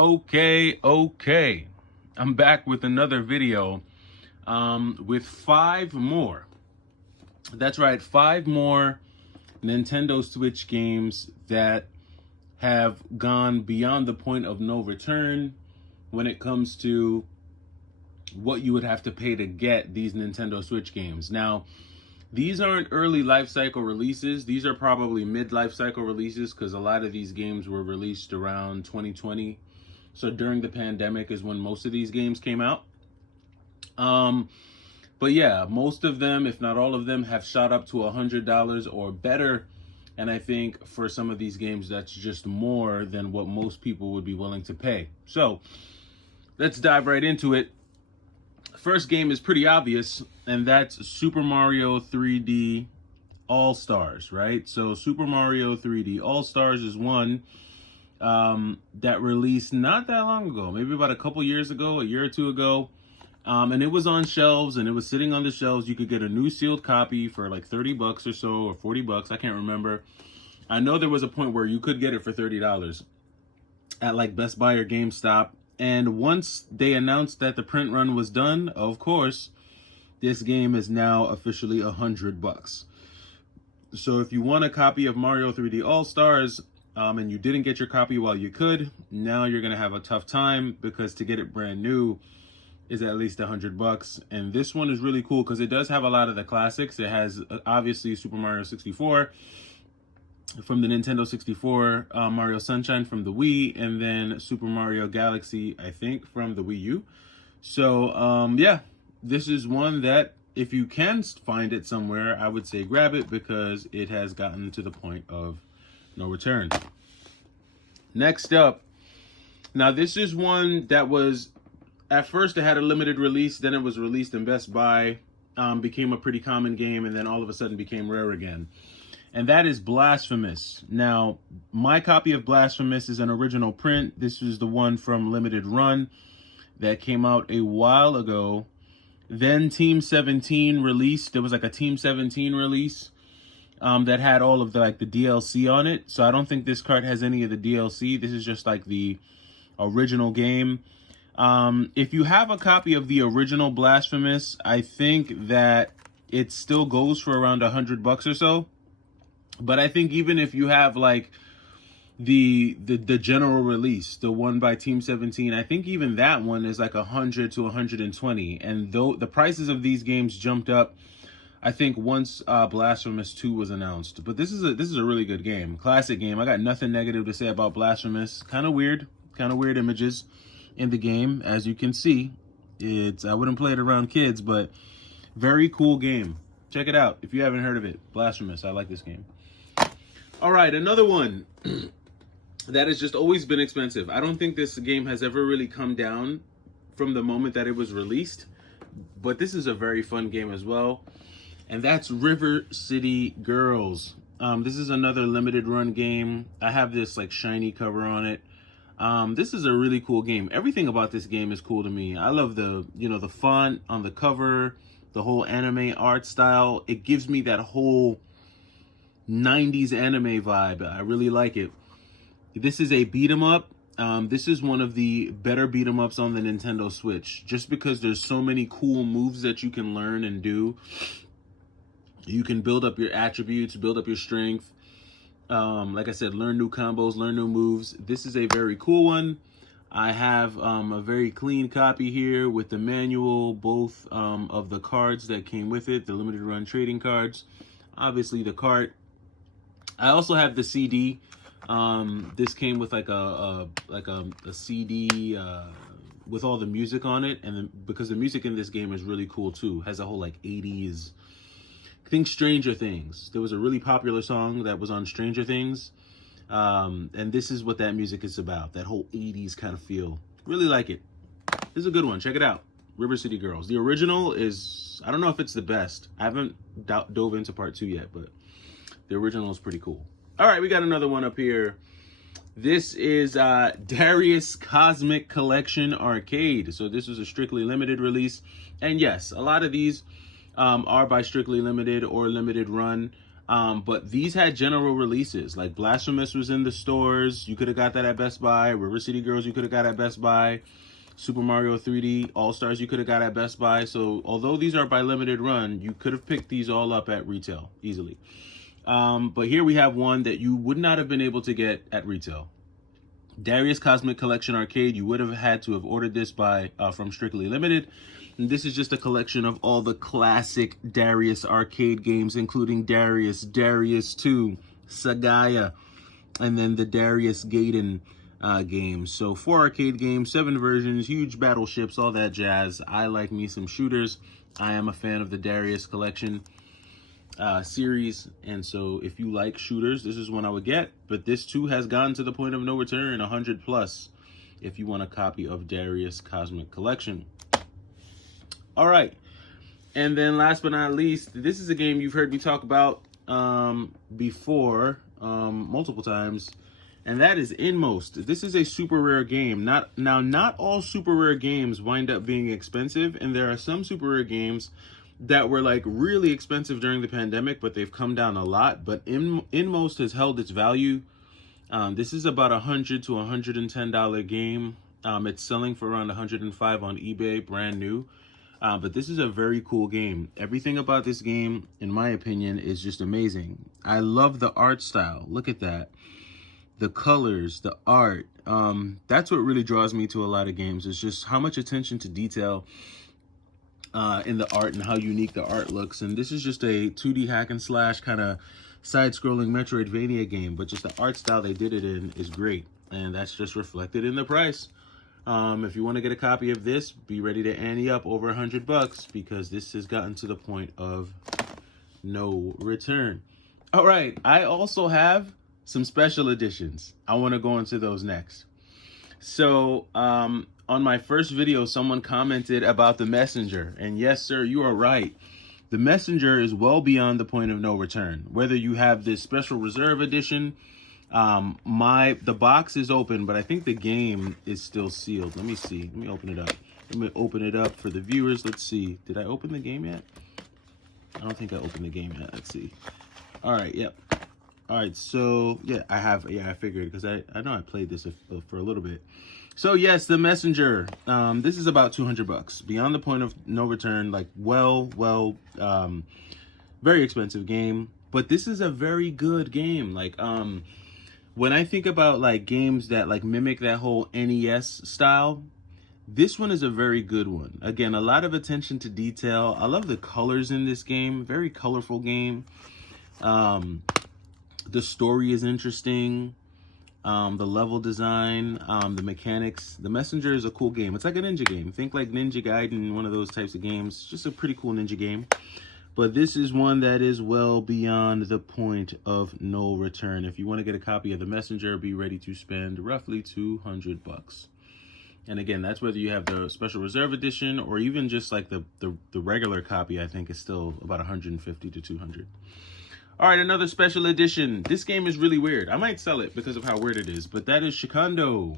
Okay. I'm back with another video with 5 more. That's right, 5 more Nintendo Switch games that have gone beyond the point of no return when it comes to what you would have to pay to get these Nintendo Switch games. Now, these aren't early life cycle releases. These are probably mid life cycle releases because a lot of these games were released around 2020. So during the pandemic is when most of these games came out. But yeah, most of them, if not all of them, have shot up to $100 or better. And I think for some of these games, that's just more than what most people would be willing to pay. So let's dive right into it. First game is pretty obvious, and that's Super Mario 3D All-Stars, right? So Super Mario 3D All-Stars is one that released not that long ago, maybe about a couple years ago, a year or two ago. And it was on shelves, and it was sitting on the shelves. You could get a new sealed copy for like 30 bucks or so, or 40 bucks. I can't remember. I know there was a point where you could get it for $30 at like Best Buy or GameStop. And once they announced that the print run was done, of course, this game is now officially $100. So if you want a copy of Mario 3D All-Stars, and you didn't get your copy while you could, now you're gonna have a tough time because to get it brand new is at least $100. And this one is really cool because it does have a lot of the classics. It has obviously Super Mario 64 from the Nintendo 64, Mario Sunshine from the Wii, and then Super Mario Galaxy, I think, from the Wii U. So, yeah, this is one that if you can find it somewhere, I would say grab it because it has gotten to the point of no return. Next up, now this is one that was, at first it had a limited release, then it was released in Best Buy, became a pretty common game, and then all of a sudden became rare again. And that is Blasphemous. Now, my copy of Blasphemous is an original print. This is the one from Limited Run that came out a while ago. Then Team 17 released. There was like a Team 17 release that had all of the DLC on it. So I don't think this card has any of the DLC. This is just like the original game. If you have a copy of the original Blasphemous, I think that it still goes for around $100 or so. But I think even if you have like the general release, the one by Team 17, I think even that one is like 100 to 120. And though the prices of these games jumped up, I think once Blasphemous 2 was announced. But this is a really good game, classic game. I got nothing negative to say about Blasphemous. Kind of weird images in the game, as you can see. I wouldn't play it around kids, but very cool game. Check it out if you haven't heard of it. Blasphemous. I like this game. All right, another one that has just always been expensive. I don't think this game has ever really come down from the moment that it was released, but this is a very fun game as well, and that's River City Girls. This is another limited run game. I have this like shiny cover on it. This is a really cool game. Everything about this game is cool to me. I love the font on the cover, the whole anime art style. It gives me that whole 90s anime vibe. I really like it. This is a beat 'em up. This is one of the better beat 'em ups on the Nintendo Switch, just because there's so many cool moves that you can learn and do. You can build up your attributes, build up your strength. Like I said, learn new combos, learn new moves. This is a very cool one. I have a very clean copy here with the manual, both of the cards that came with it, the limited run trading cards, obviously the cart. I also have the CD. This came with like a CD with all the music on it, and because the music in this game is really cool too, has a whole like 80s. Think Stranger Things. There was a really popular song that was on Stranger Things, and this is what that music is about. That whole 80s kind of feel. Really like it. This is a good one. Check it out. River City Girls. The original is, I don't know if it's the best. I haven't dove into part 2 yet, but the original is pretty cool. All right, we got another one up here. This is Darius Cosmic Collection Arcade. So this is a strictly limited release. And yes, a lot of these are by strictly limited or limited run. But these had general releases. Like Blasphemous was in the stores. You could have got that at Best Buy. River City Girls you could have got at Best Buy. Super Mario 3D All-Stars you could have got at Best Buy. So although these are by limited run, you could have picked these all up at retail easily. But here we have one that you would not have been able to get at retail. Darius Cosmic Collection Arcade. You would have had to have ordered this from Strictly Limited. And this is just a collection of all the classic Darius arcade games, including Darius, Darius 2, Sagaya, and then the Darius Gaiden games. So 4 arcade games, 7 versions, huge battleships, all that jazz. I like me some shooters. I am a fan of the Darius Collection series, and so if you like shooters, this is one I would get. But this too has gone to the point of no return, 100 plus if you want a copy of Darius Cosmic Collection. All right, and then last but not least, this is a game you've heard me talk about before multiple times, and that is Inmost. This is a super rare game. Not all super rare games wind up being expensive, and there are some super rare games that were like really expensive during the pandemic, but they've come down a lot. But Inmost has held its value. This is about $100 to $110 game. It's selling for around $105 on eBay, brand new. But this is a very cool game. Everything about this game, in my opinion, is just amazing. I love the art style. Look at that. The colors, the art. That's what really draws me to a lot of games. It's just how much attention to detail in the art and how unique the art looks. And this is just a 2D hack and slash kind of side-scrolling Metroidvania game, but just the art style they did it in is great, and that's just reflected in the price. If you want to get a copy of this, be ready to ante up over $100 because this has gotten to the point of no return. All right, I also have some special editions. I want to go into those next. So on my first video, someone commented about the Messenger, and yes, sir, you are right. The Messenger is well beyond the point of no return. Whether you have this special reserve edition, the box is open, but I think the game is still sealed. Let me see. Let me open it up. Let me open it up for the viewers. Let's see. Did I open the game yet? I don't think I opened the game yet. Let's see. All right. Yep. All right. So yeah, I have. Yeah, I figured because I know I played this for a little bit. So yes, the Messenger. This is about $200. Beyond the point of no return. Like very expensive game. But this is a very good game. Like when I think about like games that like mimic that whole NES style, this one is a very good one. Again, a lot of attention to detail. I love the colors in this game. Very colorful game. The story is interesting. The level design, the mechanics. The Messenger is a cool game. It's like a ninja game. Think like Ninja Gaiden, one of those types of games. Just a pretty cool ninja game. But this is one that is well beyond the point of no return. If you want to get a copy of the Messenger, be ready to spend roughly $200. And again, that's whether you have the special reserve edition or even just like the regular copy. I think is still about $150 to $200. All right, another special edition. This game is really weird. I might sell it because of how weird it is, but that is Shundo.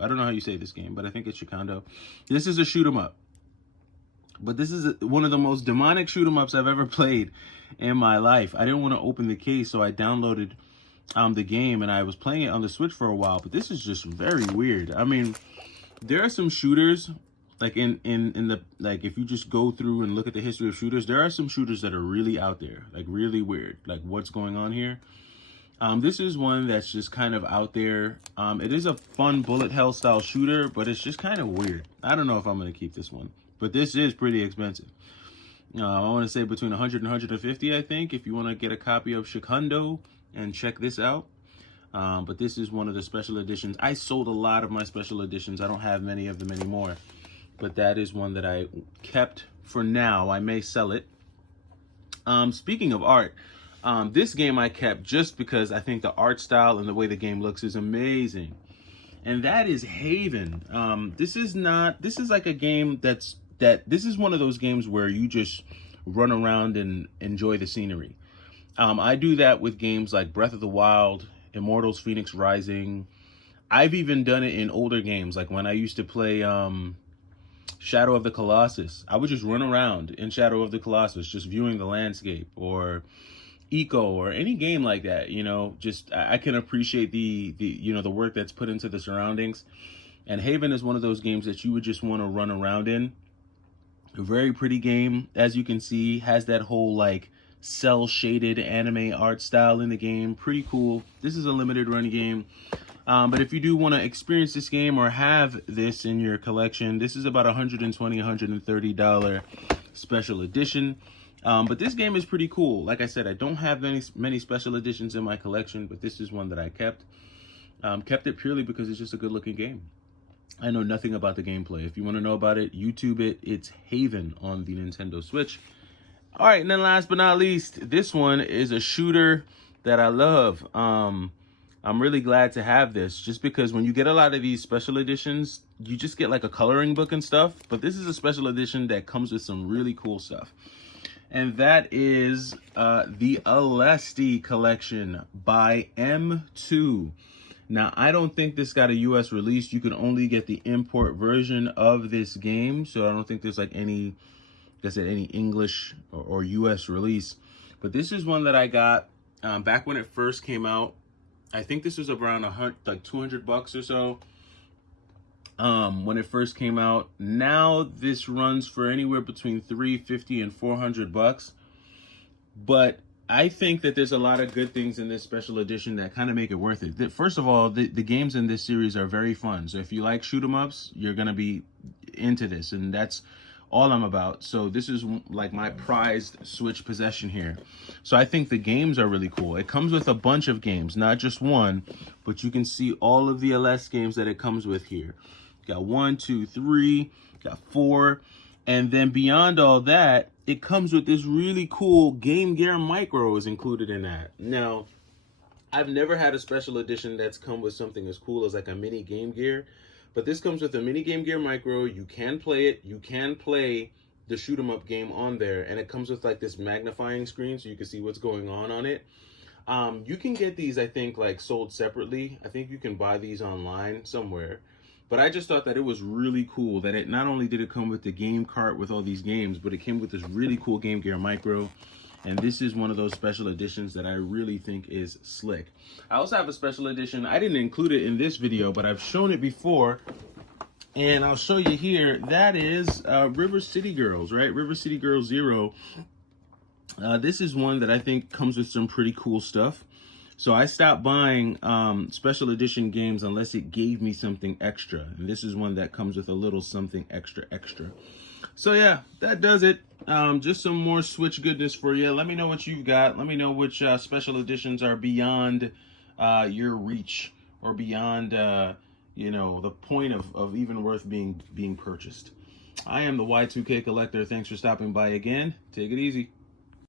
I don't know how you say this game, but I think it's Shundo. This is a shoot 'em up. But this is one of the most demonic shoot 'em ups I've ever played in my life. I didn't want to open the case, so I downloaded the game, and I was playing it on the Switch for a while, but this is just very weird. I mean, there are some shooters, like in the, like if you just go through and look at the history of shooters, there are some shooters that are really out there, like really weird, like what's going on here. This is one that's just kind of out there. It is a fun bullet hell style shooter, but it's just kind of weird. I don't know if I'm going to keep this one, but this is pretty expensive. I want to say between 100 and 150, I think, if you want to get a copy of Shundo and check this out. But this is one of the special editions. I sold a lot of my special editions. I don't have many of them anymore. But that is one that I kept for now. I may sell it. Speaking of art, this game I kept just because I think the art style and the way the game looks is amazing. And that is Haven. This is like a game this is one of those games where you just run around and enjoy the scenery. I do that with games like Breath of the Wild, Immortals Phoenix Rising. I've even done it in older games, like when I used to play Shadow of the Colossus. I would just run around in Shadow of the Colossus, just viewing the landscape. Or Eco or any game like that, just I can appreciate the the work that's put into the surroundings. And Haven is one of those games that you would just want to run around in. A very pretty game, as you can see, has that whole like cell shaded anime art style in the game. Pretty cool. This is a limited run game. But if you do want to experience this game or have this in your collection, this is about $120, $130 special edition. But this game is pretty cool. Like I said, I don't have many special editions in my collection, but this is one that I kept. Kept it purely because it's just a good looking game. I know nothing about the gameplay. If you want to know about it, YouTube it. It's Haven on the Nintendo Switch. All right, and then last but not least, this one is a shooter that I love. I'm really glad to have this, just because when you get a lot of these special editions, you just get like a coloring book and stuff. But this is a special edition that comes with some really cool stuff. And that is the Allti Collection by M2. Now, I don't think this got a US release. You can only get the import version of this game. So I don't think there's like any, like I said, any English or US release. But this is one that I got back when it first came out. I think this was around like $200 or so when it first came out. Now this runs for anywhere between $350 and $400. But I think that there's a lot of good things in this special edition that kind of make it worth it. First of all, the games in this series are very fun. So if you like shoot 'em ups, you're going to be into this. And that's all I'm about. So this is like my prized Switch possession here. So I think the games are really cool. It comes with a bunch of games, not just one, but you can see all of the LS games that it comes with here. Got 1, 2, 3, got 4. And then beyond all that, it comes with this really cool Game Gear Micro is included in that. Now, I've never had a special edition that's come with something as cool as like a mini Game Gear. But this comes with a mini Game Gear Micro. You can play it. You can play the shoot 'em up game on there. And it comes with like this magnifying screen so you can see what's going on it. You can get these, I think, like sold separately. I think you can buy these online somewhere. But I just thought that it was really cool that it not only did it come with the game cart with all these games, but it came with this really cool Game Gear Micro. And this is one of those special editions that I really think is slick. I also have a special edition. I didn't include it in this video, but I've shown it before. And I'll show you here. That is River City Girls, right? River City Girls 0. This is one that I think comes with some pretty cool stuff. So I stopped buying special edition games unless it gave me something extra. And this is one that comes with a little something extra. So yeah, that does it. Just some more Switch goodness for you. Let me know what you've got. Let me know which special editions are beyond your reach or beyond, the point of even worth being purchased. I am the Y2K Collector. Thanks for stopping by again. Take it easy.